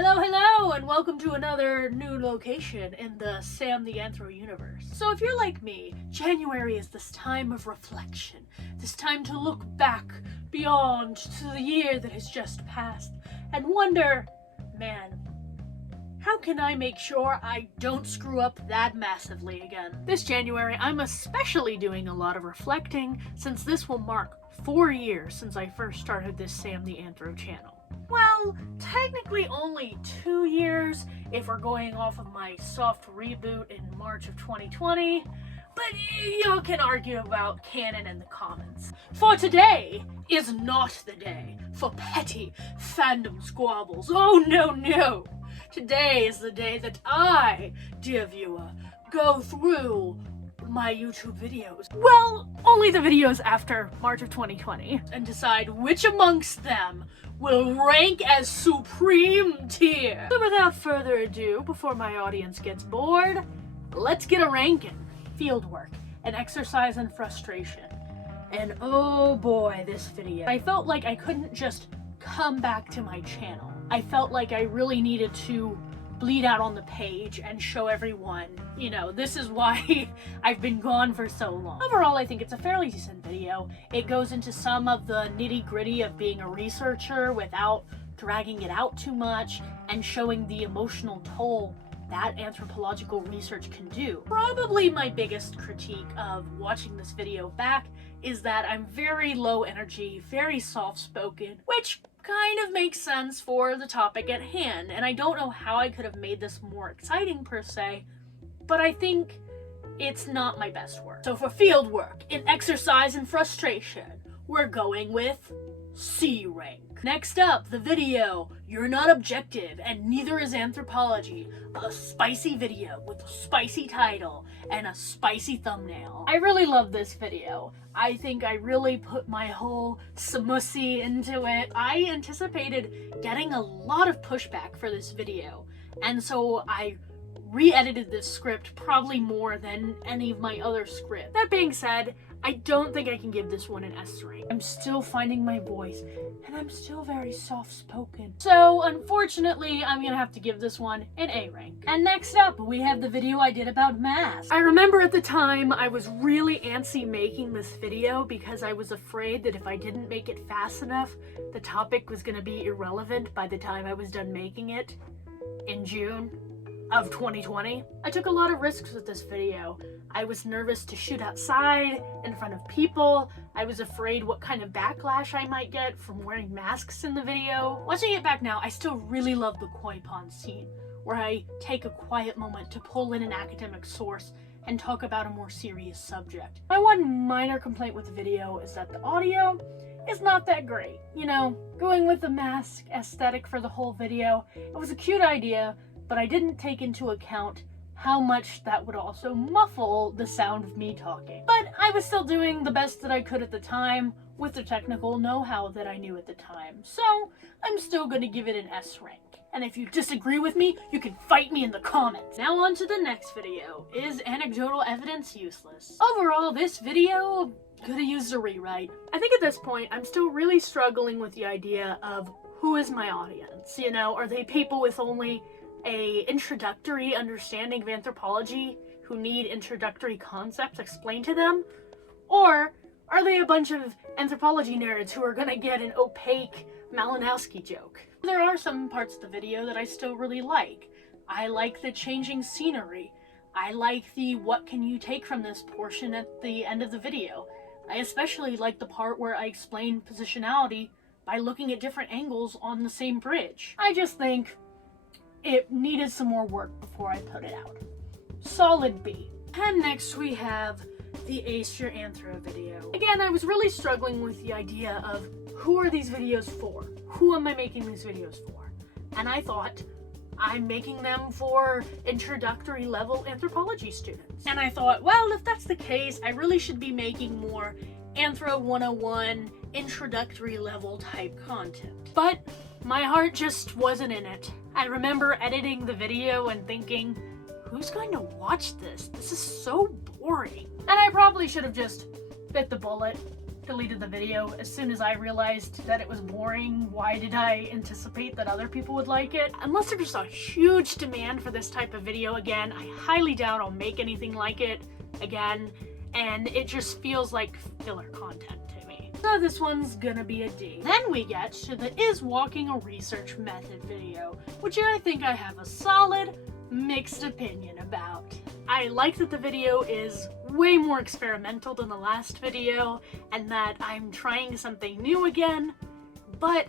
Hello, and welcome to another new location in the SamTheAnthro universe. So if you're like me, January is this time of reflection, this time to look back beyond to the year that has just passed, and wonder, man, how can I make sure I don't screw up that massively again? This January, I'm especially doing a lot of reflecting, since this will mark 4 years since I first started this SamTheAnthro channel. Well, technically only 2 years if we're going off of my soft reboot in March of 2020, but y'all can argue about canon in the comments. For today is not the day for petty fandom squabbles. Oh no! Today is the day that I, dear viewer, go through my YouTube videos. Well, only the videos after March of 2020, and decide which amongst them will rank as supreme tier. So without further ado, before my audience gets bored, let's get a ranking. Fieldwork, an exercise in frustration. And oh boy, this video. I felt like I couldn't just come back to my channel. I felt like I really needed to bleed out on the page and show everyone, you know, this is why I've been gone for so long. Overall, I think it's a fairly decent video. It goes into some of the nitty-gritty of being a researcher without dragging it out too much and showing the emotional toll that anthropological research can do. Probably my biggest critique of watching this video back is that I'm very low energy, very soft-spoken, which kind of makes sense for the topic at hand, and I don't know how I could have made this more exciting per se, but I think it's not my best work. So for field work, in exercise and frustration, we're going with C rank. Next up, the video, You're Not Objective and Neither is Anthropology, a spicy video with a spicy title and a spicy thumbnail. I really love this video. I think I really put my whole samusi into it. I anticipated getting a lot of pushback for this video, and so I re-edited this script probably more than any of my other scripts. That being said, I don't think I can give this one an S rank. I'm still finding my voice, and I'm still very soft-spoken. So, unfortunately, I'm gonna have to give this one an A rank. And next up, we have the video I did about masks. I remember at the time, I was really antsy making this video because I was afraid that if I didn't make it fast enough, the topic was gonna be irrelevant by the time I was done making it in June of 2020. I took a lot of risks with this video. I was nervous to shoot outside, in front of people. I was afraid what kind of backlash I might get from wearing masks in the video. Watching it back now, I still really love the koi pond scene, where I take a quiet moment to pull in an academic source and talk about a more serious subject. My one minor complaint with the video is that the audio is not that great. You know, going with the mask aesthetic for the whole video, it was a cute idea, but I didn't take into account how much that would also muffle the sound of me talking. But I was still doing the best that I could at the time with the technical know-how that I knew at the time. So I'm still gonna give it an S rank. And if you disagree with me, you can fight me in the comments. Now on to the next video. Is anecdotal evidence useless? Overall, this video could've used a rewrite. I think at this point, I'm still really struggling with the idea of who is my audience, you know? Are they people with only a introductory understanding of anthropology who need introductory concepts explained to them? Or are they a bunch of anthropology nerds who are gonna get an opaque Malinowski joke? There are some parts of the video that I still really like. I like the changing scenery. I like the what can you take from this portion at the end of the video. I especially like the part where I explain positionality by looking at different angles on the same bridge. I just think it needed some more work before I put it out. Solid B. And next we have the Ace Your Anthro video. Again, I was really struggling with the idea of who are these videos for? Who am I making these videos for? And I thought, I'm making them for introductory level anthropology students. And I thought, well, if that's the case, I really should be making more Anthro 101 introductory level type content. But my heart just wasn't in it. I remember editing the video and thinking, who's going to watch this? This is so boring. And I probably should have just bit the bullet deleted the video as soon as I realized that it was boring. Why did I anticipate that other people would like it? Unless there's just a huge demand for this type of video again, I highly doubt I'll make anything like it again, and it just feels like filler content to me. So this one's gonna be a D. Then we get to the Is Walking a Research Method video, which I think I have a solid mixed opinion about. I like that the video is way more experimental than the last video, and that I'm trying something new again, but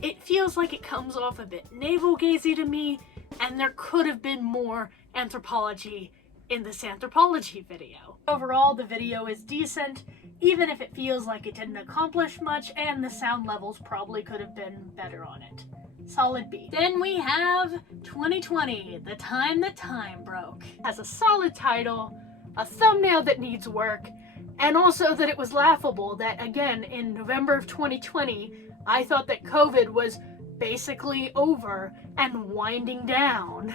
it feels like it comes off a bit navel-gazy to me, and there could have been more anthropology in this anthropology video. Overall, the video is decent, even if it feels like it didn't accomplish much, and the sound levels probably could have been better on it. Solid B. Then we have 2020, The Time That Time Broke. Has a solid title, a thumbnail that needs work, and also that it was laughable that, again, in November of 2020, I thought that COVID was basically over and winding down.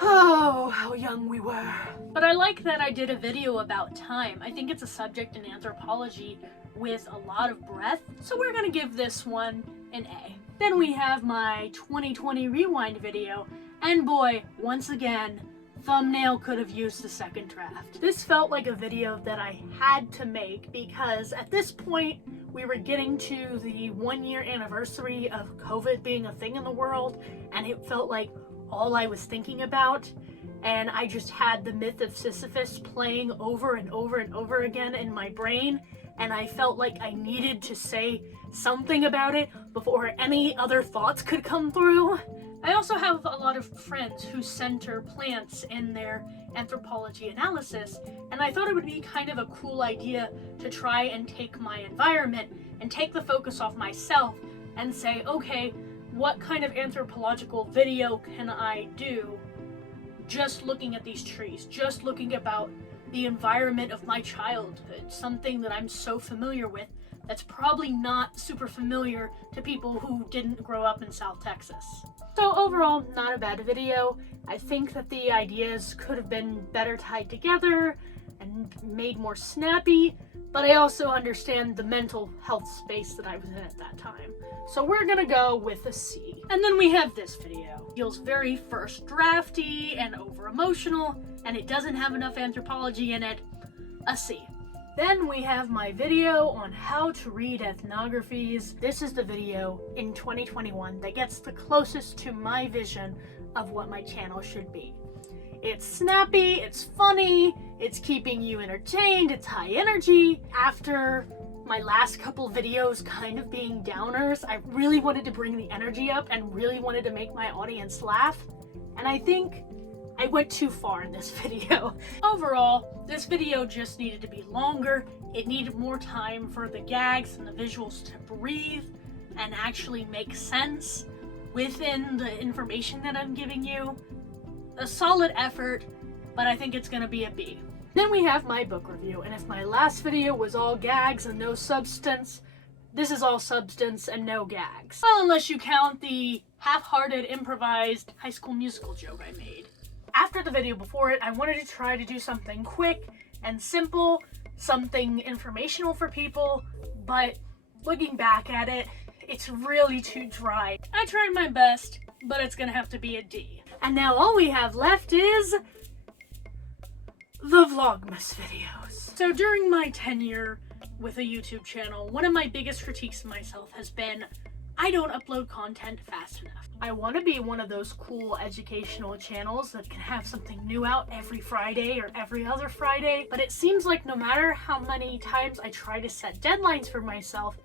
Oh, how young we were. But I like that I did a video about time. I think it's a subject in anthropology with a lot of breadth, so we're gonna give this one an A. Then we have my 2020 Rewind video, and boy, once again, thumbnail could have used a second draft. This felt like a video that I had to make because at this point, we were getting to the 1-year anniversary of COVID being a thing in the world, and it felt like all I was thinking about, and I just had the myth of Sisyphus playing over and over and over again in my brain, and I felt like I needed to say something about it before any other thoughts could come through. I also have a lot of friends who center plants in their anthropology analysis, and I thought it would be kind of a cool idea to try and take my environment and take the focus off myself and say, okay, what kind of anthropological video can I do just looking at these trees, just looking about the environment of my childhood, something that I'm so familiar with that's probably not super familiar to people who didn't grow up in South Texas. So overall, not a bad video. I think that the ideas could have been better tied together and made more snappy, but I also understand the mental health space that I was in at that time. So we're gonna go with a C. And then we have this video. It feels very first drafty and over emotional, and it doesn't have enough anthropology in it. A C. Then we have my video on how to read ethnographies. This is the video in 2021 that gets the closest to my vision of what my channel should be. It's snappy, it's funny, it's keeping you entertained, it's high energy. After my last couple videos kind of being downers, I really wanted to bring the energy up and really wanted to make my audience laugh. And I think I went too far in this video. Overall, this video just needed to be longer. It needed more time for the gags and the visuals to breathe and actually make sense within the information that I'm giving you. A solid effort, but I think it's gonna be a B. Then we have my book review, and if my last video was all gags and no substance, this is all substance and no gags. Well, unless you count the half-hearted improvised High School Musical joke I made. After the video before it, I wanted to try to do something quick and simple, something informational for people, but looking back at it, it's really too dry. I tried my best, but it's gonna have to be a D. And now all we have left is the Vlogmas videos. So during my tenure with a YouTube channel, one of my biggest critiques of myself has been I don't upload content fast enough. I want to be one of those cool educational channels that can have something new out every Friday or every other Friday, but it seems like no matter how many times I try to set deadlines for myself,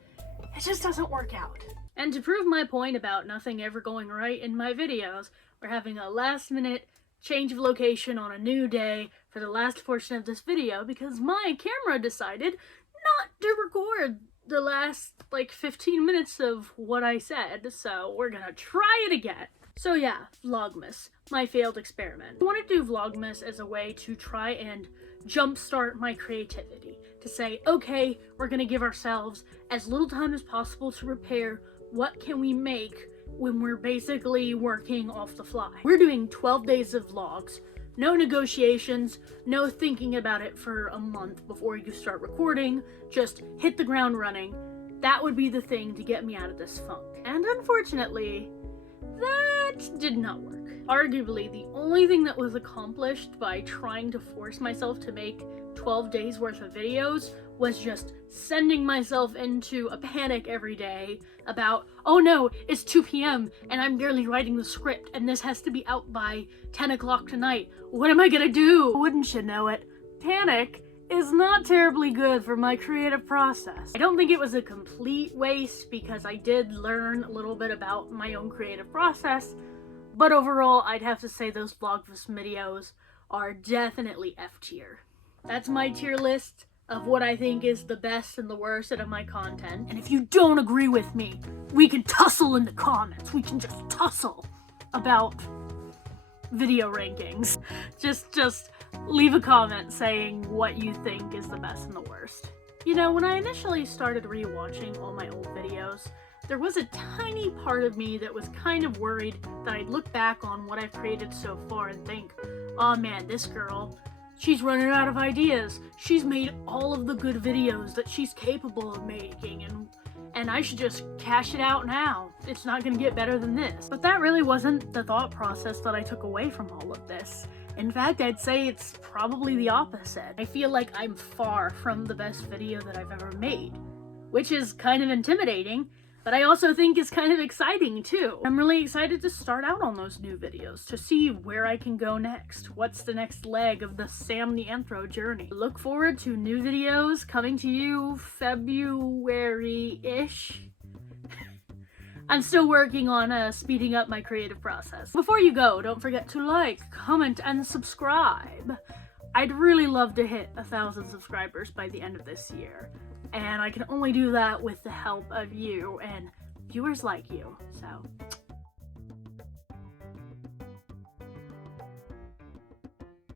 it just doesn't work out. And to prove my point about nothing ever going right in my videos, we're having a last minute change of location on a new day for the last portion of this video because my camera decided not to record the last 15 minutes of what I said, so we're gonna try it again. So yeah, Vlogmas, my failed experiment. I want to do Vlogmas as a way to try and jumpstart my creativity, to say, okay, we're gonna give ourselves as little time as possible to prepare. What can we make when we're basically working off the fly? We're doing 12 days of vlogs, No negotiations, no thinking about it for a month before you start recording, just hit the ground running. That would be the thing to get me out of this funk. And unfortunately, that did not work. Arguably, the only thing that was accomplished by trying to force myself to make 12 days worth of videos was just sending myself into a panic every day about, oh no, it's 2 p.m. and I'm barely writing the script and this has to be out by 10 o'clock tonight. What am I gonna do? Wouldn't you know it? Panic is not terribly good for my creative process. I don't think it was a complete waste because I did learn a little bit about my own creative process, but overall I'd have to say those Vlogmas videos are definitely F tier. That's my tier list of what I think is the best and the worst out of my content. And if you don't agree with me, we can tussle in the comments. We can just tussle about video rankings. Just leave a comment saying what you think is the best and the worst. You know, when I initially started rewatching all my old videos, there was a tiny part of me that was kind of worried that I'd look back on what I've created so far and think, oh man, this girl, she's running out of ideas. She's made all of the good videos that she's capable of making, and I should just cash it out now. It's not gonna get better than this. But that really wasn't the thought process that I took away from all of this. In fact, I'd say it's probably the opposite. I feel like I'm far from the best video that I've ever made, which is kind of intimidating, but I also think is kind of exciting too. I'm really excited to start out on those new videos, to see where I can go next. What's the next leg of the SamTheAnthro journey? Look forward to new videos coming to you February-ish. I'm still working on speeding up my creative process. Before you go, don't forget to like, comment, and subscribe. I'd really love to hit 1,000 subscribers by the end of this year. And I can only do that with the help of you and viewers like you. So,